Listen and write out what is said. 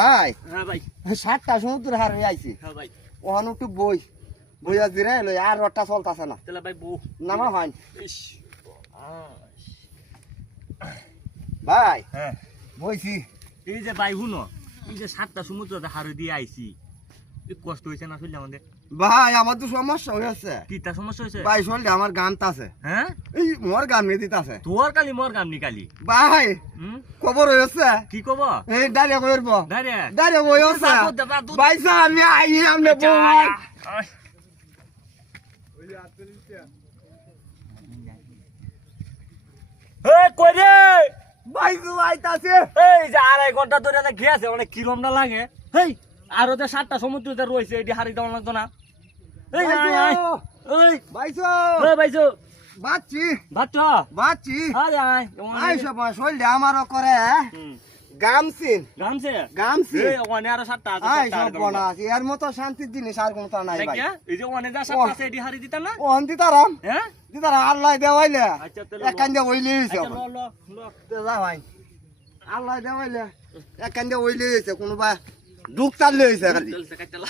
ভাই হ্যাঁ ভাই 7টা সমুদ্র হার হয়ে আইছি হ্যাঁ ভাই ওখানে একটু বইয়া দিরে লই আর রটা চলতাছে না তাহলে ভাই বউ নামা হয় ইস ভাই হ্যাঁ বইছি এই যে ভাই শুনো এই যে 7টা সমুদ্রতে হারে দিয়ে আইছি কষ্ট হয়েছে না শুনলে আমাদের ভাই আমার তো সমস্যা হয়েছে কি তা সমস্যা হয়েছে ভাই শুনলে আমার গানটা আছে হ্যাঁ এই মোর গান নিয়ে দিতাছে তোর কালি মোর গামনি কালি ভাই খবর হয়েছে কি কব এই দাঁড়িয়ে কইরব দাঁড়িয়ে দাঁড়িয়ে হয়েছে ভাই স্যার আমি আই আমনে বই এই কই রে ভাই তো আইতাছে এই যে 2.5 ঘন্টা ধরে না গেছে অনেক কিরম না লাগে হেই আর ওদের 7টা সমুদ্রতে রয়েছে এটি হারি দেওয়া লাগতো না এই আয় আয় এই ভাইসো এই ভাইসো বাচ্চি ভাত বাচ্চি আরে আয় আই সব শুনলে আমারও করে গামছিন গামছে গামছি এই ওখানে আরো 7টা আছে আই সব বনাস এর মতো শান্তির জিনিস আর কোনটা নাই ভাই এই যে ওখানে যা 7টা আছে এটি হারি দিতা না ও দিতারাম হ্যাঁ দিতারা আল্লাহ দেওয়াইলে আচ্ছা তাহলে এক কান্দে হইলে হইছে আচ্ছা ল ল তো যা ভাই আল্লাহ দেওয়াইলে এক কান্দে হইলে হইছে কোনোবা দুঃখ চাললে হইছে খালি চলছে কাটলা